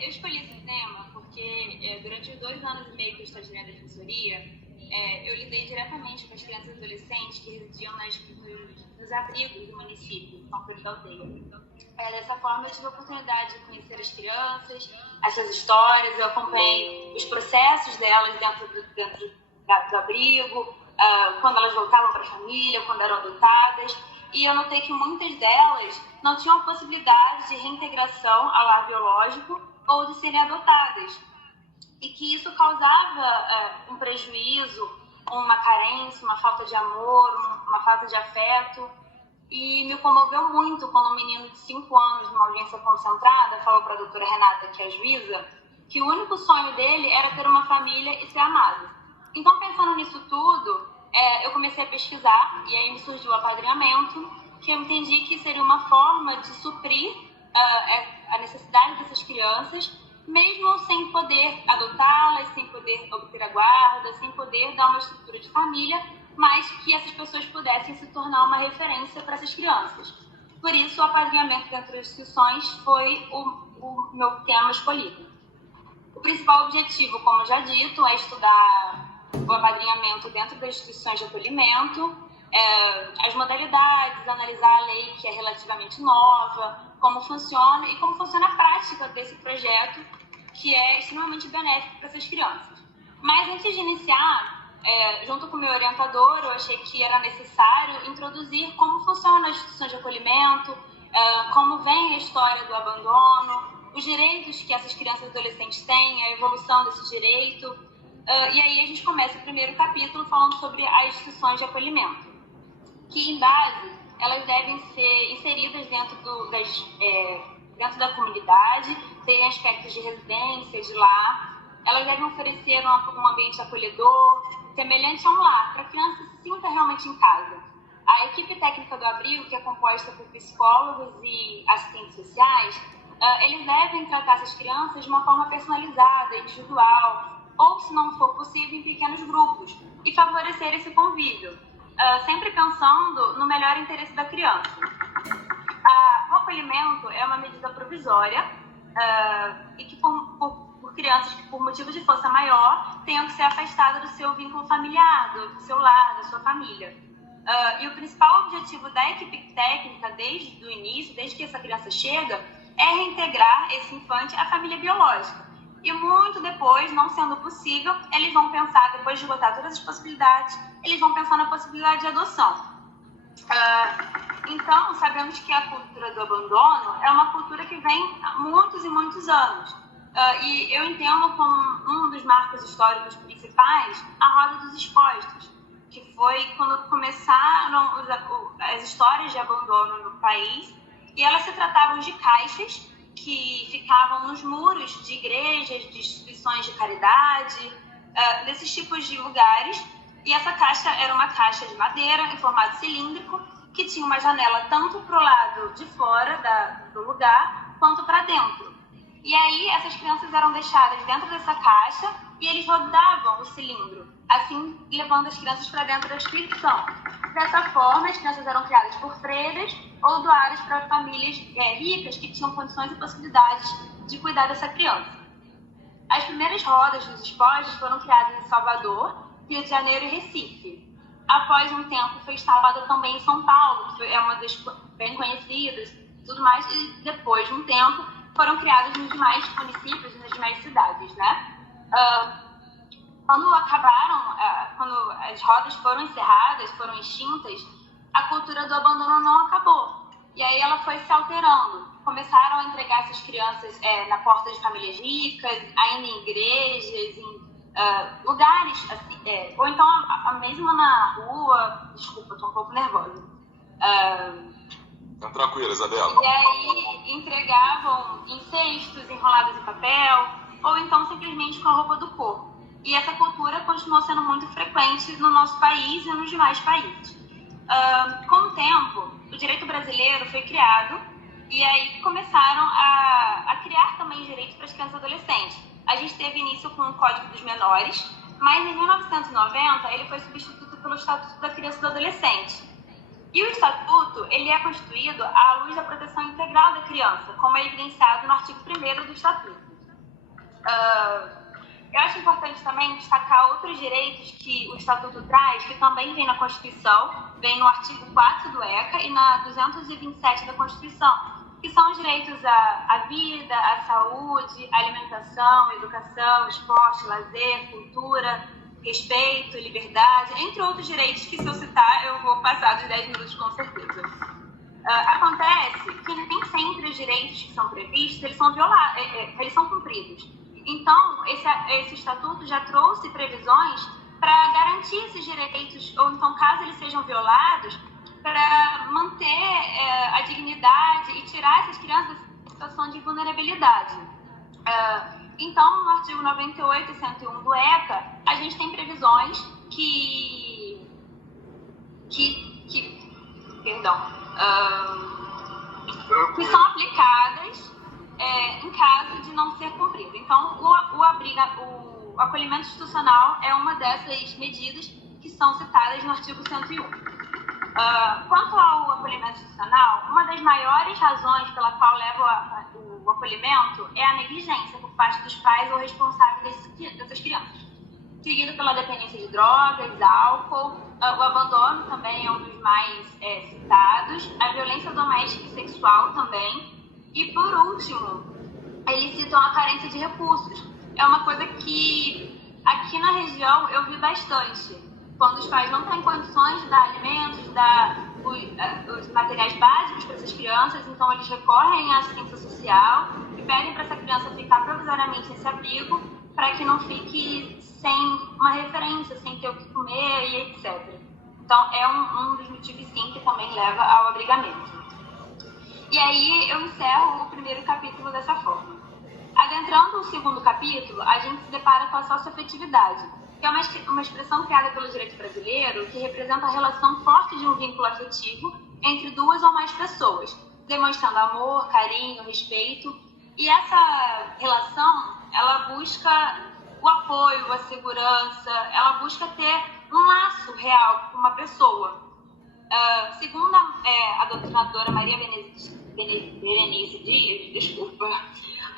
Eu escolhi esse tema porque durante os 2 anos e meio que eu estagiei na defensoria, eu lidei diretamente com as crianças e adolescentes que residiam nos abrigos do município, São Pedro da Aldeia. Dessa forma, eu tive a oportunidade de conhecer as crianças, as suas histórias, eu acompanhei os processos delas dentro do abrigo, quando elas voltavam para a família, quando eram adotadas, e eu notei que muitas delas não tinham a possibilidade de reintegração ao lar biológico ou de serem adotadas, e que isso causava um prejuízo, uma carência, uma falta de amor, uma falta de afeto. E me comoveu muito quando um menino de 5 anos, numa audiência concentrada, falou para a doutora Renata, que é a juíza, que o único sonho dele era ter uma família e ser amado. Então, pensando nisso tudo, eu comecei a pesquisar, e aí me surgiu o apadrinhamento, que eu entendi que seria uma forma de suprir a necessidade dessas crianças, mesmo sem poder adotá-las, sem poder obter a guarda, sem poder dar uma estrutura de família, mas que essas pessoas pudessem se tornar uma referência para essas crianças. Por isso, o apadrinhamento dentro das instituições foi o meu tema escolhido. O principal objetivo, como já dito, é estudar o apadrinhamento dentro das instituições de acolhimento, as modalidades, analisar a lei que é relativamente nova, como funciona e como funciona a prática desse projeto, que é extremamente benéfico para essas crianças. Mas antes de iniciar, junto com o meu orientador, eu achei que era necessário introduzir como funcionam as instituições de acolhimento, como vem a história do abandono, os direitos que essas crianças e adolescentes têm, a evolução desse direito. E aí a gente começa o primeiro capítulo falando sobre as instituições de acolhimento, que, em base, elas devem ser inseridas dentro da comunidade, terem aspectos de residência, de lar. Elas devem oferecer um ambiente acolhedor, semelhante a um lar, para a criança se sinta realmente em casa. A equipe técnica do abrigo, que é composta por psicólogos e assistentes sociais, eles devem tratar essas crianças de uma forma personalizada, individual, ou, se não for possível, em pequenos grupos, e favorecer esse convívio, sempre pensando no melhor interesse da criança. O acolhimento é uma medida provisória e que, por crianças que, por motivos de força maior, tenham que ser afastadas do seu vínculo familiar, do seu lar, da sua família. E o principal objetivo da equipe técnica, desde o início, desde que essa criança chega, é reintegrar esse infante à família biológica. E muito depois, não sendo possível, eles vão pensar, depois de esgotar todas as possibilidades, eles vão pensar na possibilidade de adoção. Então, sabemos que a cultura do abandono é uma cultura que vem há muitos e muitos anos. E eu entendo como um dos marcos históricos principais a Roda dos Expostos, que foi quando começaram as histórias de abandono no país, e elas se tratavam de caixas que ficavam nos muros de igrejas, de instituições de caridade, desses tipos de lugares, e essa caixa era uma caixa de madeira em formato cilíndrico, que tinha uma janela tanto para o lado de fora do lugar, quanto para dentro. E aí essas crianças eram deixadas dentro dessa caixa e eles rodavam o cilindro, assim levando as crianças para dentro da instituição. Dessa forma, as crianças eram criadas por freiras ou doadas para famílias ricas que tinham condições e possibilidades de cuidar dessa criança. As primeiras rodas dos espostos foram criadas em Salvador, Rio de Janeiro e Recife. Após um tempo, foi instalada também em São Paulo, que é uma das bem conhecidas, tudo mais, e depois de um tempo, foram criadas nos demais municípios, nas demais cidades, né? Quando as rodas foram encerradas, foram extintas, a cultura do abandono não acabou. E aí ela foi se alterando. Começaram a entregar essas crianças na porta de famílias ricas, ainda em igrejas, em lugares, assim, ou então mesmo na rua. Desculpa, estou um pouco nervosa. Tá tranquila, Isabela. E aí entregavam em cestos, enrolados em papel, ou então simplesmente com a roupa do corpo. E essa cultura continuou sendo muito frequente no nosso país e nos demais países. Com o tempo, o direito brasileiro foi criado e aí começaram a criar também direitos para as crianças e adolescentes. A gente teve início com o Código dos Menores, mas em 1990 ele foi substituído pelo Estatuto da Criança e do Adolescente. E o Estatuto ele é constituído à luz da proteção integral da criança, como é evidenciado no artigo 1º do Estatuto. Eu acho importante também destacar outros direitos que o Estatuto traz, que também vem na Constituição, vem no artigo 4 do ECA e na 227 da Constituição, que são os direitos à vida, à saúde, à alimentação, educação, esporte, lazer, cultura, respeito, liberdade, entre outros direitos que, se eu citar, eu vou passar dos 10 minutos com certeza. Acontece que nem sempre os direitos que são previstos, eles são violados, eles são cumpridos. Então, esse estatuto já trouxe previsões para garantir esses direitos, ou então, caso eles sejam violados, para manter a dignidade e tirar essas crianças da situação de vulnerabilidade. Então, no artigo 98 e 101 do ECA, a gente tem previsões que são aplicadas em caso de não ser cumprido. Então, o acolhimento institucional é uma dessas medidas que são citadas no artigo 101. Quanto ao acolhimento institucional, uma das maiores razões pela qual leva o acolhimento é a negligência por parte dos pais ou responsáveis dessas crianças, seguido pela dependência de drogas, álcool, o abandono também é um dos mais citados, a violência doméstica e sexual também, e por último, eles citam a carência de recursos. É uma coisa que aqui na região eu vi bastante. Quando os pais não têm condições de dar alimentos, os materiais básicos para essas crianças, então eles recorrem à assistência social e pedem para essa criança ficar provisoriamente nesse abrigo para que não fique sem uma referência, sem ter o que comer e etc. Então, é um dos motivos, sim, que também leva ao abrigamento. E aí eu encerro o primeiro capítulo dessa forma. Adentrando o segundo capítulo, a gente se depara com a socioafetividade, que é uma expressão criada pelo direito brasileiro que representa a relação forte de um vínculo afetivo entre duas ou mais pessoas, demonstrando amor, carinho, respeito. E essa relação, ela busca o apoio, a segurança, ela busca ter um laço real com uma pessoa. Segundo a doutrinadora Maria Berenice Dias,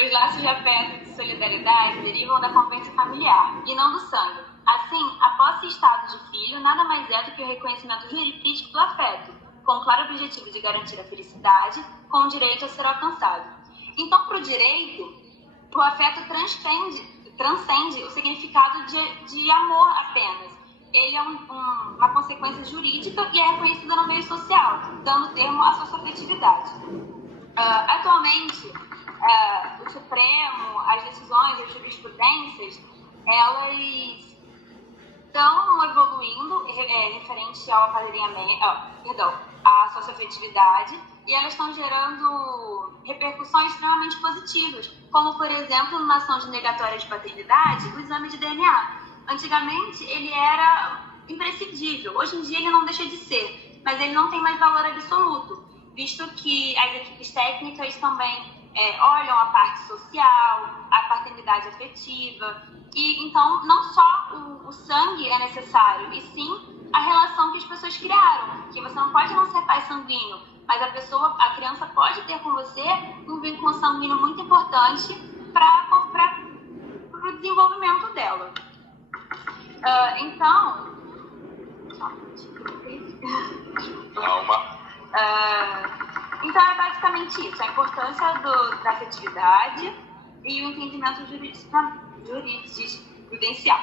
os laços de afeto e de solidariedade derivam da convivência familiar e não do sangue. Assim, a posse e estado de filho nada mais é do que o reconhecimento jurídico do afeto, com o claro objetivo de garantir a felicidade, com o direito a ser alcançado. Então, para o direito, o afeto transcende o significado de amor apenas. Ele é uma consequência jurídica e é reconhecida no meio social, dando termo à socioafetividade. Atualmente, o Supremo, as decisões, as jurisprudências, elas estão evoluindo referente ao apadrinhamento, à socioafetividade, e elas estão gerando repercussões extremamente positivas, como, por exemplo, na ação de negatória de paternidade, o exame de DNA. Antigamente, ele era imprescindível. Hoje em dia, ele não deixa de ser, mas ele não tem mais valor absoluto, visto que as equipes técnicas também olham a parte social, a paternidade afetiva, e então não só o sangue é necessário, e sim a relação que as pessoas criaram, que você não pode não ser pai sanguíneo, mas a criança pode ter com você um vínculo sanguíneo muito importante para o desenvolvimento dela. Então, então é basicamente isso, a importância da afetividade e o entendimento jurisprudencial.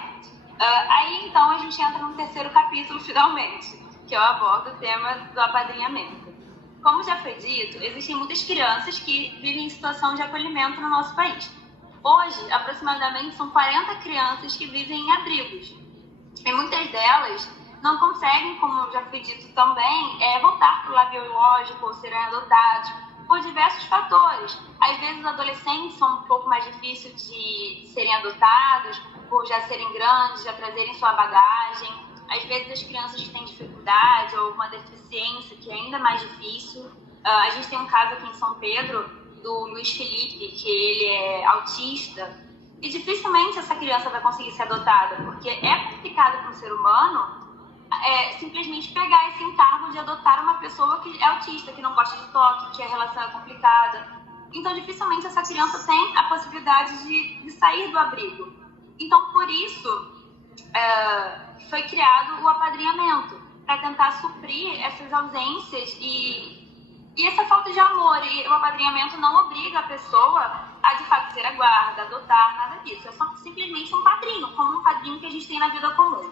Aí então a gente entra no terceiro capítulo finalmente, que eu abordo o tema do apadrinhamento. Como já foi dito, existem muitas crianças que vivem em situação de acolhimento no nosso país. Hoje, aproximadamente, são 40 crianças que vivem em abrigos. E muitas delas não conseguem, como já foi dito também, voltar para o lar biológico ou serem adotados por diversos fatores. Às vezes, os adolescentes são um pouco mais difíceis de serem adotados, por já serem grandes, já trazerem sua bagagem. Às vezes, as crianças que têm dificuldade ou uma deficiência, que é ainda mais difícil. A gente tem um caso aqui em São Pedro, do Luiz Felipe, que ele é autista, e dificilmente essa criança vai conseguir ser adotada, porque é complicado para um ser humano simplesmente pegar esse encargo de adotar uma pessoa que é autista, que não gosta de toque, que a relação é complicada. Então, dificilmente essa criança tem a possibilidade de sair do abrigo. Então, por isso, foi criado o apadrinhamento, para tentar suprir essas ausências e essa falta de amor. E o apadrinhamento não obriga a pessoa a, de fato, ser a guarda, adotar, nada disso. É só simplesmente um padrinho, como um padrinho que a gente tem na vida comum.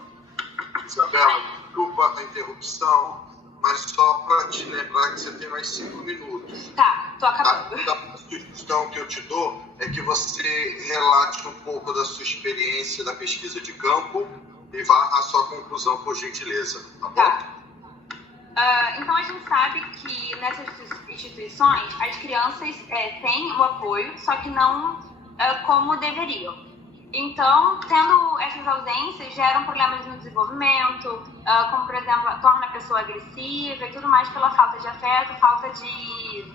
Isabela, desculpa a interrupção, mas só para te lembrar que você tem mais 5 minutos. Tá, tô acabando. A sugestão que eu te dou é que você relate um pouco da sua experiência da pesquisa de campo e vá à sua conclusão, por gentileza. Tá bom? Tá. Então, a gente sabe que nessas instituições as crianças têm o apoio, só que não como deveriam. Então, tendo essas ausências, geram problemas no desenvolvimento, como, por exemplo, torna a pessoa agressiva e tudo mais pela falta de afeto, falta de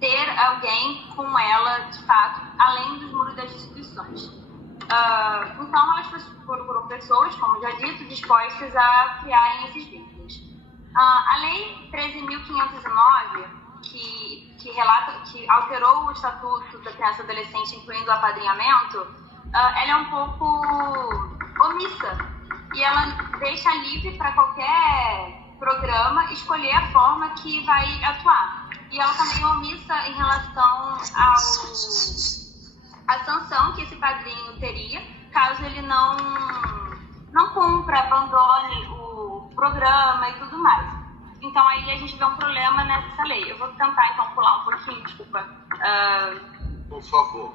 ter alguém com ela, de fato, além dos muros das instituições. Então, elas procuram pessoas, como já dito, dispostas a criarem esses vínculos. A Lei 13.509, que alterou o Estatuto da Criança e Adolescente, incluindo o apadrinhamento, ela é um pouco omissa e ela deixa livre para qualquer programa escolher a forma que vai atuar. E ela também é omissa em relação à sanção que esse padrinho teria caso ele não cumpra, abandone o programa e tudo mais. Então aí a gente vê um problema nessa lei. Eu vou tentar então pular um pouquinho, desculpa. Por favor.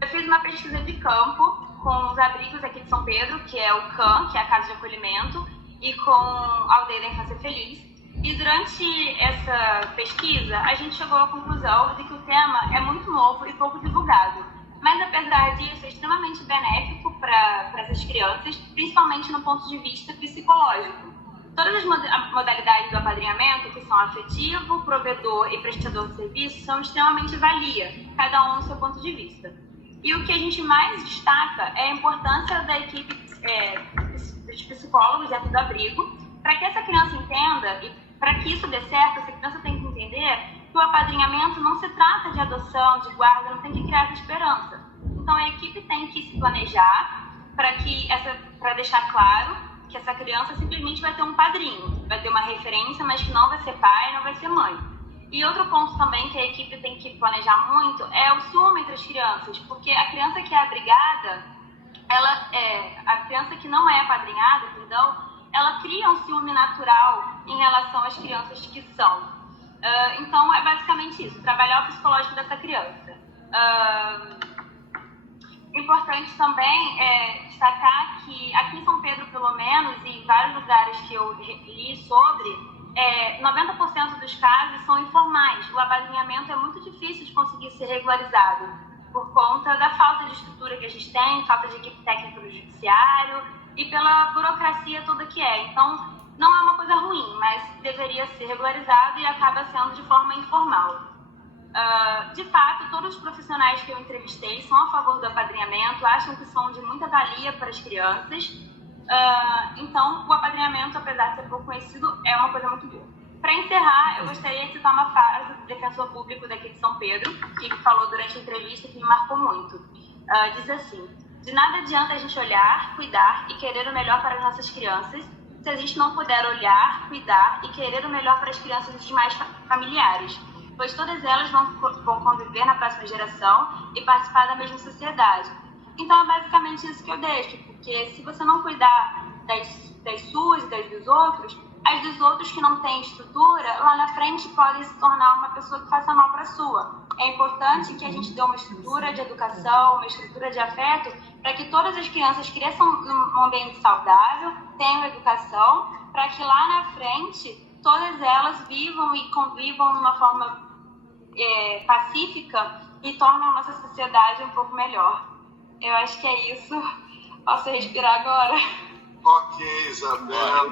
Eu fiz uma pesquisa de campo com os abrigos aqui de São Pedro, que é o CAM, que é a Casa de Acolhimento, e com a Aldeia da Infância Feliz. E durante essa pesquisa, a gente chegou à conclusão de que o tema é muito novo e pouco divulgado. Mas, apesar disso, é extremamente benéfico para essas crianças, principalmente no ponto de vista psicológico. Todas as modalidades do apadrinhamento, que são afetivo, provedor e prestador de serviço, são extremamente valia, cada um no seu ponto de vista. E o que a gente mais destaca é a importância da equipe dos psicólogos dentro do abrigo, para que essa criança entenda, e para que isso dê certo, essa criança tem que entender que o apadrinhamento não se trata de adoção, de guarda, não tem que criar essa esperança. Então a equipe tem que se planejar para deixar claro que essa criança simplesmente vai ter um padrinho, vai ter uma referência, mas que não vai ser pai, não vai ser mãe. E outro ponto também que a equipe tem que planejar muito é o ciúme entre as crianças, porque a criança que é abrigada, a criança que não é apadrinhada, ela cria um ciúme natural em relação às crianças que são. Então, é basicamente isso, trabalhar o psicológico dessa criança. Importante também destacar que aqui em São Pedro, pelo menos, e em vários lugares que eu li sobre, 90% dos casos são informais. O apadrinhamento é muito difícil de conseguir ser regularizado por conta da falta de estrutura que a gente tem, falta de equipe técnica no judiciário e pela burocracia toda que é. Então, não é uma coisa ruim, mas deveria ser regularizado e acaba sendo de forma informal. De fato, todos os profissionais que eu entrevistei são a favor do apadrinhamento, acham que são de muita valia para as crianças. Então, o apadrinhamento, apesar de ser pouco conhecido, é uma coisa muito boa. Para encerrar, eu gostaria de citar uma frase do defensor público daqui de São Pedro, que falou durante a entrevista que me marcou muito. Diz assim: de nada adianta a gente olhar, cuidar e querer o melhor para as nossas crianças, se a gente não puder olhar, cuidar e querer o melhor para as crianças dos demais familiares, pois todas elas vão conviver na próxima geração e participar da mesma sociedade. Então é basicamente isso que eu deixo, porque se você não cuidar das suas e das dos outros, as dos outros que não têm estrutura, lá na frente podem se tornar uma pessoa que faça mal para a sua. É importante que a gente dê uma estrutura de educação, uma estrutura de afeto, para que todas as crianças cresçam num ambiente saudável, tenham educação, para que lá na frente todas elas vivam e convivam de uma forma pacífica e tornem a nossa sociedade um pouco melhor. Eu acho que é isso. Posso respirar agora? Ok, Isabela.